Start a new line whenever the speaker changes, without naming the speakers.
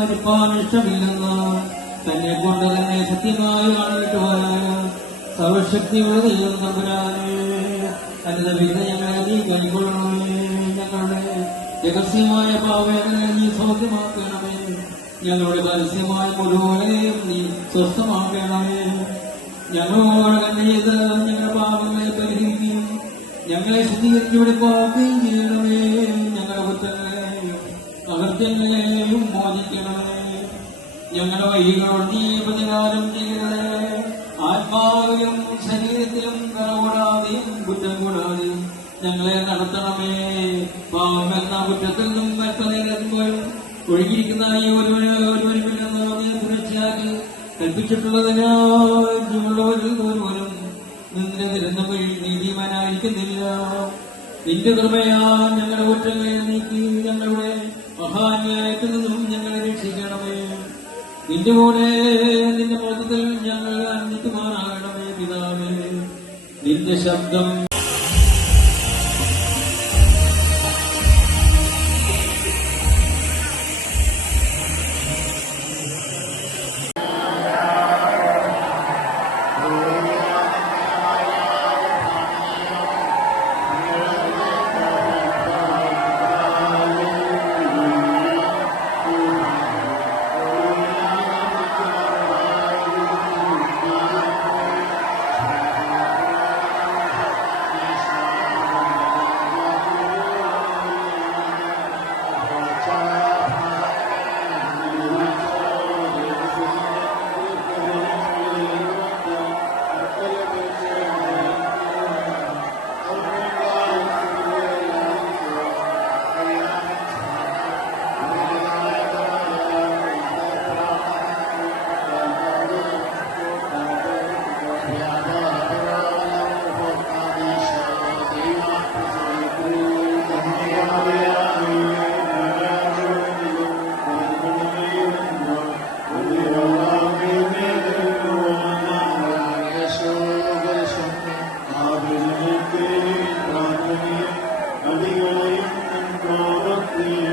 മരിപ്പാൻ ഇഷ്ടമില്ലെന്ന് തന്നെ കൊണ്ട് തന്നെ സത്യമായി കാണിട്ടുവാൻ സർവശക്തിയുള്ള ദൈവം തമ്പുരാനെ തന്റെ വിധ ഞങ്ങളെ നീ കൈക്കൊള്ളണമേ ഞങ്ങളുടെ രഹസ്യമായ പാവങ്ങളെ നീ സൗഖ്യമാക്കണമേ ഞങ്ങളുടെ പരസ്യമായ മുഴുവനെയും നീ സ്വസ്ഥമാക്കണമേ. ഞങ്ങളോട് ചെയ്ത് ഞങ്ങളുടെ പാപങ്ങളെ പരിഹരിക്കുകയും ഞങ്ങളെ ശുദ്ധീകരിച്ചൂടെ പാക്കുകയും ചെയ്യണമേ. ഞങ്ങളുടെ അകൃത്യങ്ങളെയും മോചിക്കണമേ. ഞങ്ങളുടെ വഴികളോട് നീ പ്രതികാരം ചെയ്യണമേ. ആത്മാവിലും ശരീരത്തിലും കറകൂടാതെയും കുറ്റം കൂടാതെയും ഞങ്ങളെ നടത്തണമേ. പാവം എന്ന കുറ്റത്തിൽ നിന്നും ഒഴുകിയിരിക്കുന്ന ഈ ഒരുവന് ഒരുവനുമില്ലെന്ന് നീ സുരക്ഷയാക്കി കൽപ്പിച്ചിട്ടുള്ളതിനാൽ ഞങ്ങളുള്ളവരിൽ ഒരുവനും നിന്റെ നിരന്ന നീതിമാനായിരിക്കുന്നില്ല. നിന്റെ കൃപയാ ഞങ്ങളുടെ കുറ്റങ്ങളെ നീക്കി ഞങ്ങളുടെ മഹാന്യായത്തിൽ നിന്നും ഞങ്ങളെ രക്ഷിക്കണമേ. നിന്റെ പോലെ നിന്റെ മോദത്തിൽ ഞങ്ങൾ അന്വിക്കുമാറാകണമേ പിതാവേ. നിന്റെ ശബ്ദം
the